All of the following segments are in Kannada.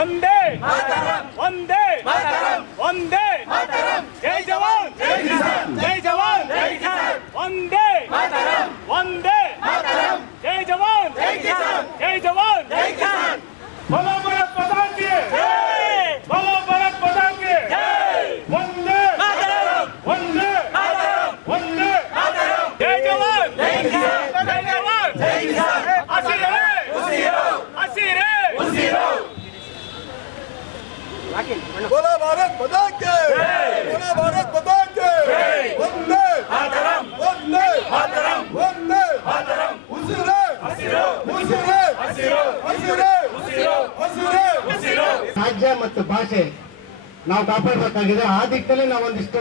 ಒಂದೇ ಒಂದೇ ಒಂದೇ ಜೈ ಜವಾನ್ ಜೈ ಜವಾನ್ ಒಂದೇ ಒಂದೇ ಜೈ ಜವಾನ್ ಜೈ ಜವಾನ್ बोलो भारत माता की बोलो भारत माता की वंदे वंदे वंदे जय जवान जय जवान हसीरे हसीरे बोलो भारत माता की बोलो भारत माता की वंदे वंदे वंदे उसिरे उसिरे उसिरे ರಾಜ್ಯ ಮತ್ತು ಭಾಷೆ ನಾವು ಕಾಪಾಡಬೇಕಾಗಿದೆ. ಆ ದಿಕ್ಕಲ್ಲಿ ನಾವು ಒಂದಿಷ್ಟು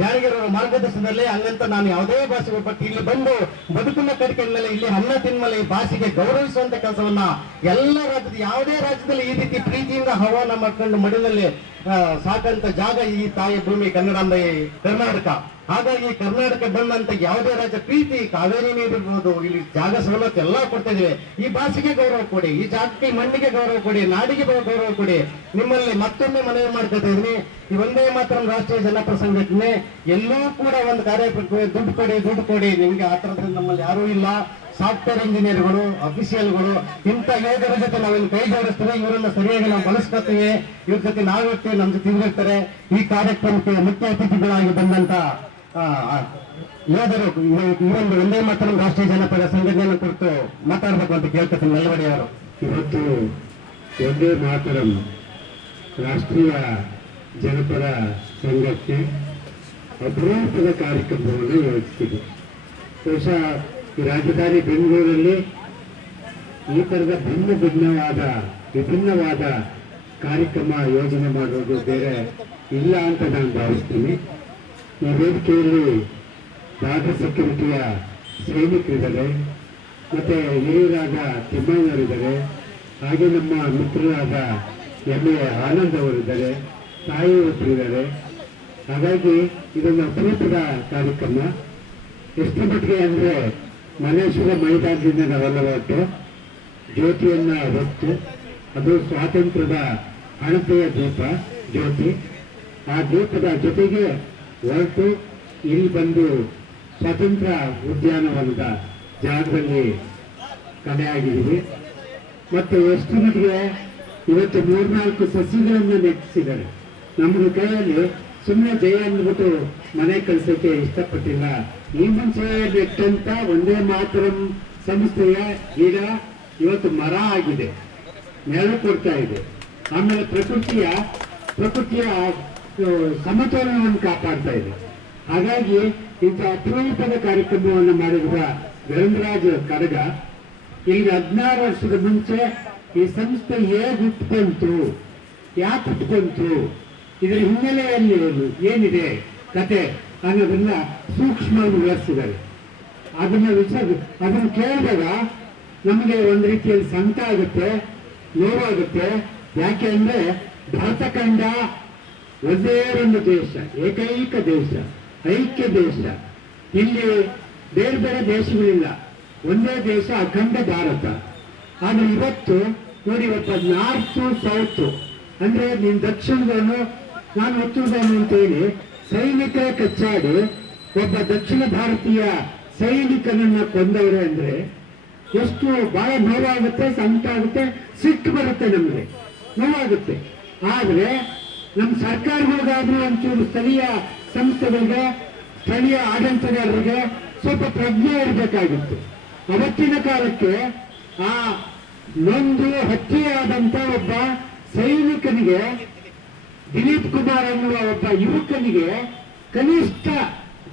ಜಾರಿಗೆರವರ ಮಾರ್ಗದರ್ಶನದಲ್ಲಿ ಹಂಗಂತ ನಾನು ಯಾವುದೇ ಭಾಷೆಗೆ ಬಟ್ ಇಲ್ಲಿ ಬಂದು ಬದುಕನ್ನ ಕಟ್ಕೊಂಡ ಮೇಲೆ ಇಲ್ಲಿ ಅನ್ನ ತಿನ್ಮೇಲೆ ಈ ಭಾಷೆಗೆ ಗೌರವಿಸುವಂತ ಕೆಲಸವನ್ನ ಎಲ್ಲ ರಾಜ್ಯದ ಯಾವುದೇ ರಾಜ್ಯದಲ್ಲಿ ಈ ರೀತಿ ಪ್ರೀತಿಯಿಂದ ಆಹ್ವಾನ ಮಾಡ್ಕೊಂಡು ಮಡಿಲಲ್ಲಿ ಸಾಕಂತ ಜಾಗ ಈ ತಾಯಿ ಭೂಮಿ ಕನ್ನಡಾಂಬೆ ಕರ್ನಾಟಕ. ಹಾಗಾಗಿ ಕರ್ನಾಟಕ ಬಂದಂತ ಯಾವುದೇ ರಾಜ್ಯ ಪ್ರೀತಿ ಕಾವೇರಿ ನೀರಿರ್ಬೋದು, ಇಲ್ಲಿ ಜಾಗ ಸವಲತ್ತು ಎಲ್ಲ ಕೊಡ್ತಾ ಇದ್ದೇವೆ. ಈ ಭಾಷೆಗೆ ಗೌರವ ಕೊಡಿ, ಈ ಜಾತಿ ಮಣ್ಣಿಗೆ ಗೌರವ ಕೊಡಿ, ನಾಡಿಗೆ ಗೌರವ ಕೊಡಿ. ನಿಮ್ಮಲ್ಲಿ ಮತ್ತೊಮ್ಮೆ ಮನವಿ ಮಾಡ್ಕೊತಾ ಇದ್ದೀನಿ. ಈ ಒಂದೇ ಮಾತ್ರ ರಾಷ್ಟ್ರೀಯ ಜನಪರ ಸಂಘಟನೆ ಎಲ್ಲೂ ಕೂಡ ಒಂದು ಕಾರ್ಯಕ್ರಮಕ್ಕೆ ದುಡ್ಡು ಕೊಡಿ ನಿಮ್ಗೆ ಆ ತರದ ನಮ್ಮಲ್ಲಿ ಯಾರೂ ಇಲ್ಲ. ಸಾಫ್ಟ್ವೇರ್ ಇಂಜಿನಿಯರ್ಗಳು, ಅಫಿಷಿಯಲ್ಗಳು, ಇಂಥ ಯೋಧರ ಜೊತೆ ನಾವಿಲ್ಲಿ ಕೈ ಜೋಡಿಸ್ತೇವೆ. ಇವರನ್ನ ಸರಿಯಾಗಿ ನಾವು ಬಳಸ್ಕೊತೀವಿ. ಇವ್ರ ಜೊತೆ ನಾವಿರ್ತೀವಿ, ನಮ್ಮ ಜೊತೆ ಇರ್ತಾರೆ. ಈ ಕಾರ್ಯಕ್ರಮಕ್ಕೆ ಮುಖ್ಯ ಅತಿಥಿಗಳಾಗಿ ಬಂದಂತ ಯೋಧರು ಇವೊಂದು ಒಂದೇ ಮಾತ್ರ ರಾಷ್ಟ್ರೀಯ ಜನಪದ ಸಂಘಟನೆಯನ್ನು ಕುರಿತು ಮಾತಾಡಬೇಕು ಅಂತ ಕೇಳ್ಕೊತೀನಿ. ನಲ್ವಡಿ ಅವರು ಇವತ್ತು ಒಂದೇ ಮಾತರಂ ರಾಷ್ಟ್ರೀಯ ಜನಪದ ಸಂಘಕ್ಕೆ ಅಪರೂಪದ ಕಾರ್ಯಕ್ರಮವನ್ನು ಯೋಜಿಸಿದೆ. ಬಹುಶಃ ಈ ರಾಜಧಾನಿ ಬೆಂಗಳೂರಲ್ಲಿ ಈ ತರದ ವಿಭಿನ್ನವಾದ ಕಾರ್ಯಕ್ರಮ ಯೋಜನೆ ಮಾಡೋದು ಬೇರೆ ಇಲ್ಲ ಅಂತ ನಾನು ಭಾವಿಸ್ತೀನಿ. ಈ ವೇದಿಕೆಯಲ್ಲಿ ಬಾರ್ಡರ್ ಸೆಕ್ಯೂರಿಟಿಯ ಸೈನಿಕರಿದ್ದಾರೆ, ಮತ್ತೆ ಹಿರಿಯರಾದ ತಿಮ್ಮಯ್ಯನವರಿದ್ದಾರೆ, ಹಾಗೆ ನಮ್ಮ ಮಿತ್ರರಾದ ಎಂ ಎ ಆನಂದ್ ಅವರಿದ್ದಾರೆ, ತಾಯಿ ಒಬ್ಬರಿದ್ದಾರೆ. ಹಾಗಾಗಿ ಇದೊಂದು ಅಪರೂಪದ ಕಾರ್ಯಕ್ರಮ. ಎಷ್ಟು ಮಟ್ಟಿಗೆ ಅಂದರೆ ಮಲ್ಲೇಶ್ವರ ಮೈದಾನದಿಂದ ನಾವೆಲ್ಲ ಹೊರಟು ಜ್ಯೋತಿಯನ್ನ ಹೊತ್ತು, ಅದು ಸ್ವಾತಂತ್ರ್ಯದ ಹಣತೆಯ ದೀಪ ಜ್ಯೋತಿ. ಆ ದೀಪದ ಜೊತೆಗೆ ಹೊರಟು ಇಲ್ಲಿ ಬಂದು ಸ್ವಾತಂತ್ರ್ಯ ಉದ್ಯಾನವನದ ಜಾಗದಲ್ಲಿ ಕಲೆಯಾಗಿದ್ದೀವಿ. ಮತ್ತು ಎಷ್ಟು ಮಟ್ಟಿಗೆ ಇವತ್ತು 3-4 ಸಸಿಗಳನ್ನು ನೆಟ್ಟಿಸಿದ್ದಾರೆ. ನಮ್ಮ ಕೈಯಲ್ಲಿ ಸುಮ್ಮನೆ ಜಯ ಅಂದ್ಬಿಟ್ಟು ಮನೆ ಕಳಿಸೋಕೆ ಇಷ್ಟಪಟ್ಟಿಲ್ಲ. ಈ ಮುಂಚೆ ನೆಟ್ಟಂತ ಒಂದೇ ಮಾತರಂ ಸಂಸ್ಥೆಯ ಗಿಡ ಇವತ್ತು ಮರ ಆಗಿದೆ, ನೆರಳು ಕೊಡ್ತಾ ಇದೆ. ಆಮೇಲೆ ಪ್ರಕೃತಿಯ ಸಮತೋಲನವನ್ನು ಕಾಪಾಡ್ತಾ ಇದೆ. ಹಾಗಾಗಿ ಇಂಥ ಅಪರೂಪದ ಕಾರ್ಯಕ್ರಮವನ್ನು ಮಾಡಿರುವ ಧರ್ಮರಾಜ್ ಕಡಗ ಈಗ 16 ವರ್ಷದ ಮುಂಚೆ ಈ ಸಂಸ್ಥೆ ಹೇಗೆ ಹುಟ್ಕೊಂತು, ಯಾಕೆ ಹುಟ್ಕೊಂತು, ಇದರ ಹಿನ್ನೆಲೆಯಲ್ಲಿ ಏನಿದೆ ಕತೆ ಅನ್ನೋದನ್ನ ಸೂಕ್ಷ್ಮವಾಗಿ ವಿವರಿಸಿದ್ದಾರೆ. ಅದನ್ನು ಕೇಳಿದಾಗ ನಮಗೆ ಒಂದು ರೀತಿಯಲ್ಲಿ ಸಂಕಟ ಆಗುತ್ತೆ, ನೋವಾಗುತ್ತೆ. ಯಾಕೆ ಅಂದ್ರೆ ಭಾರತ ಖಂಡ ಒಂದೇ ಒಂದು ದೇಶ, ಏಕೈಕ ದೇಶ, ಐಕ್ಯ ದೇಶ. ಇಲ್ಲಿ ಬೇರೆ ಬೇರೆ ದೇಶಗಳಿಲ್ಲ, ಒಂದೇ ದೇಶ, ಅಖಂಡ ಭಾರತ. ಆದ್ರೆ ಇವತ್ತು ನೋಡಿ, ಇವತ್ತು ನಾರ್ತ್ ಸೌತ್ ಅಂದ್ರೆ ನೀನು ದಕ್ಷಿಣದವನು ನಾನು ಉತ್ತರದವನು ಅಂತೇಳಿ ಸೈನಿಕ ಕಚ್ಚಾಡಿ ಒಬ್ಬ ದಕ್ಷಿಣ ಭಾರತೀಯ ಸೈನಿಕನನ್ನ ಕೊಂದವ್ರೆ ಅಂದ್ರೆ ಎಷ್ಟು ಬಹಳ ನೋವಾಗುತ್ತೆ, ಸಂಕಟ ಆಗುತ್ತೆ, ಸಿಟ್ಟು ಬರುತ್ತೆ, ನಮಗೆ ನೋವಾಗುತ್ತೆ. ಆದ್ರೆ ನಮ್ಮ ಸರ್ಕಾರಗಳಿಗಾದ್ರೂ ಒಂಚೂರು ಸ್ಥಳೀಯ ಸಂಸ್ಥೆಗಳಿಗೆ, ಸ್ಥಳೀಯ ಆಡಳಿತಗಾರರಿಗೆ ಸ್ವಲ್ಪ ಪ್ರಜ್ಞೆ ಇರಬೇಕಾಗಿತ್ತು. ಅವತ್ತಿನ ಕಾಲಕ್ಕೆ ಆ ನೊಂದು ಹತ್ಯೆಯಾದಂತ ಒಬ್ಬ ಸೈನಿಕನಿಗೆ, ದಿಲೀಪ್ ಕುಮಾರ್ ಅನ್ನುವ ಒಬ್ಬ ಯುವಕನಿಗೆ ಕನಿಷ್ಠ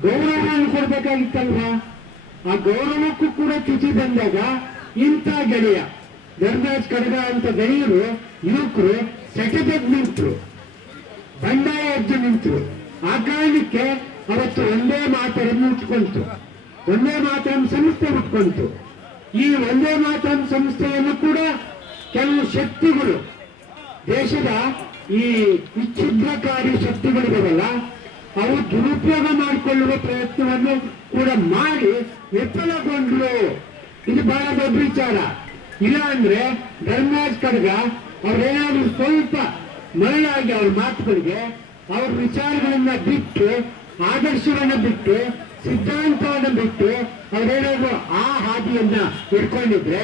ಗೌರವವನ್ನು ಕೊಡ್ಬೇಕಾಗಿತ್ತಲ್ವಾ? ಆ ಗೌರವಕ್ಕೂ ಕೂಡ ಚ್ಯುತಿ ಬಂದಾಗ ಇಂಥ ಗೆಳೆಯ ಧರ್ಮರಾಜ್ ಕಡಗ ಅಂತ ಗೆಳೆಯರು, ಯುವಕರು ಸೆಟೆದು ನಿಂತರು, ಬಂಡಾಯ ಎದ್ದು ನಿಂತರು. ಆ ಕಾರಣಕ್ಕೆ ಅವತ್ತು ಒಂದೇ ಮಾತರಂ ಹುಟ್ಕೊಂತು, ಒಂದೇ ಮಾತರಂ ಸಂಸ್ಥೆ ಹುಟ್ಕೊಂತು. ಈ ಒಂದೇ ಮಾತರಂ ಸಂಸ್ಥೆಯನ್ನು ಕೂಡ ಕೆಲವು ಶಕ್ತಿಗಳು, ದೇಶದ ಈ ವಿಚ್ಛಿದ್ರಕಾರಿ ಶಕ್ತಿಗಳಿದಾವಲ್ಲ, ಅವು ದುರುಪಯೋಗ ಮಾಡಿಕೊಳ್ಳುವ ಪ್ರಯತ್ನವನ್ನು ಕೂಡ ಮಾಡಿ ವಿಫಲಗೊಂಡ್ರು. ಇದು ಬಹಳ ದೊಡ್ಡ ವಿಚಾರ. ಇಲ್ಲ ಅಂದ್ರೆ ಧರ್ಮರಾಜ್ ಕಡಗ ಅವ್ರೇನಾದ್ರೂ ಸ್ವಲ್ಪ ಮರಳಾಗಿ ಅವ್ರ ಮಾತುಗಳಿಗೆ ಅವ್ರ ವಿಚಾರಗಳನ್ನ ಬಿಟ್ಟು, ಆದರ್ಶವನ್ನ ಬಿಟ್ಟು, ಸಿದ್ಧಾಂತವನ್ನ ಬಿಟ್ಟು ಅವ್ರೇನಾದ್ರು ಆ ಹಾದಿಯನ್ನ ಇಟ್ಕೊಂಡಿದ್ರೆ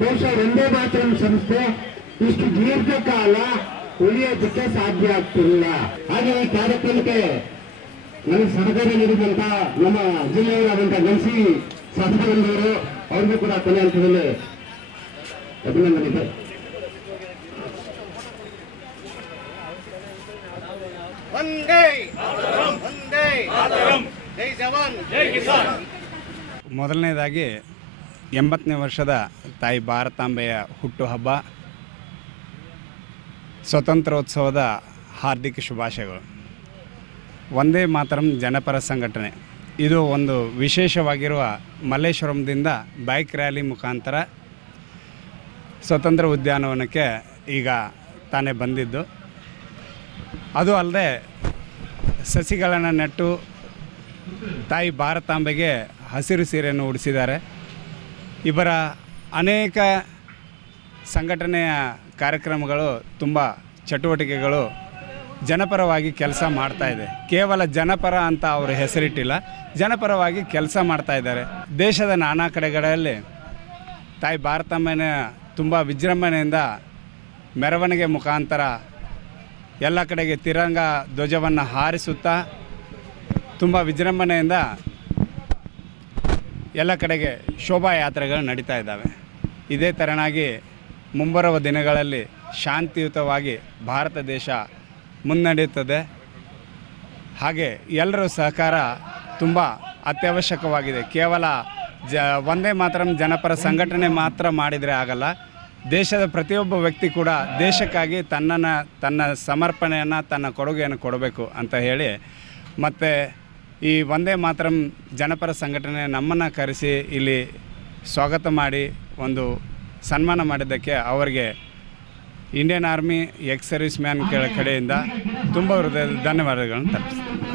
ಬಹುಶಃ ಒಂದೇ ಮಾತ್ರ ಸಂಸ್ಥೆ ಇಷ್ಟು ದೀರ್ಘಕಾಲ ಉಳಿಯೋದಕ್ಕೆ ಸಾಧ್ಯ ಆಗ್ತಿಲ್ಲ. ಹಾಗೆ ಈ ಕಾರ್ಯಕ್ರಮಕ್ಕೆ ನನಗೆ ಸಹಕಾರ ನೀಡಿದಂತ ನಮ್ಮ ಜಿಲ್ಲೆಯವರಾದಂಥ ಗಣಸಿ ಸಹಕಾರದವರು ಅವ್ರಿಗೂ ಕೂಡ ಕೊನೆ ಹಂತದಲ್ಲಿ ಅಭಿನಂದನೆ. ವಂದೇ ವಂದೇ ಜೈ ಜವಾನ್ ಜೈ ಕಿಸಾನ್. ಮೊದಲನೇದಾಗಿ 80ನೇ ವರ್ಷದ ತಾಯಿ ಭಾರತಾಂಬೆಯ ಹುಟ್ಟುಹಬ್ಬ, ಸ್ವತಂತ್ರೋತ್ಸವದ ಹಾರ್ದಿಕ ಶುಭಾಶಯಗಳು. ವಂದೇ ಮಾತರಂ ಜನಪರ ಸಂಘಟನೆ ಇದು ಒಂದು ವಿಶೇಷವಾಗಿರುವ ಮಲ್ಲೇಶ್ವರಂದಿಂದ ಬೈಕ್ ರ್ಯಾಲಿ ಮುಖಾಂತರ ಸ್ವತಂತ್ರ ಉದ್ಯಾನವನಕ್ಕೆ ಈಗ ತಾನೇ ಬಂದಿದ್ದು. ಅದು ಅಲ್ಲದೆ ಸಸಿಗಳನ್ನು ನೆಟ್ಟು ತಾಯಿ ಭಾರತಾಂಬೆಗೆ ಹಸಿರು ಸೀರೆಯನ್ನು ಉಡಿಸಿದ್ದಾರೆ. ಇವರ ಅನೇಕ ಸಂಘಟನೆಯ ಕಾರ್ಯಕ್ರಮಗಳು, ತುಂಬ ಚಟುವಟಿಕೆಗಳು ಜನಪರವಾಗಿ ಕೆಲಸ ಮಾಡ್ತಾಯಿದೆ. ಕೇವಲ ಜನಪರ ಅಂತ ಅವರು ಹೆಸರಿಟ್ಟಿಲ್ಲ, ಜನಪರವಾಗಿ ಕೆಲಸ ಮಾಡ್ತಾಯಿದ್ದಾರೆ. ದೇಶದ ನಾನಾ ಕಡೆಗಳಲ್ಲಿ ತಾಯಿ ಭಾರತಾಂಬೆನ ತುಂಬ ವಿಜೃಂಭಣೆಯಿಂದ ಮೆರವಣಿಗೆ ಮುಖಾಂತರ ಎಲ್ಲ ಕಡೆಗೆ ತಿರಂಗ ಧ್ವಜವನ್ನು ಹಾರಿಸುತ್ತಾ ತುಂಬ ವಿಜೃಂಭಣೆಯಿಂದ ಎಲ್ಲ ಕಡೆಗೆ ಶೋಭಾಯಾತ್ರೆಗಳು ನಡೀತಾ ಇದ್ದಾವೆ. ಇದೇ ತೆರನಾಗಿ ಮುಂಬರುವ ದಿನಗಳಲ್ಲಿ ಶಾಂತಿಯುತವಾಗಿ ಭಾರತ ದೇಶ ಮುನ್ನಡೆಯುತ್ತದೆ. ಹಾಗೆ ಎಲ್ಲರ ಸಹಕಾರ ತುಂಬ ಅತ್ಯವಶ್ಯಕವಾಗಿದೆ. ಕೇವಲ ವಂದೇ ಮಾತರಂ ಜನಪರ ಸಂಘಟನೆ ಮಾತ್ರ ಮಾಡಿದರೆ ಆಗಲ್ಲ. ದೇಶದ ಪ್ರತಿಯೊಬ್ಬ ವ್ಯಕ್ತಿ ಕೂಡ ದೇಶಕ್ಕಾಗಿ ತನ್ನ ಸಮರ್ಪಣೆಯನ್ನು, ತನ್ನ ಕೊಡುಗೆಯನ್ನು ಕೊಡಬೇಕು ಅಂತ ಹೇಳಿ, ಮತ್ತು ಈ ವಂದೇ ಮಾತರಂ ಜನಪರ ಸಂಘಟನೆ ನಮ್ಮನ್ನು ಕರೆಸಿ ಇಲ್ಲಿ ಸ್ವಾಗತ ಮಾಡಿ ಒಂದು ಸನ್ಮಾನ ಮಾಡಿದ್ದಕ್ಕೆ ಅವರಿಗೆ Indian army ex service man ಕಡೆಯಿಂದ ತುಂಬ ಹೃದಯದ ಧನ್ಯವಾದಗಳನ್ನು ತಲುಪಿಸ್ತೀನಿ.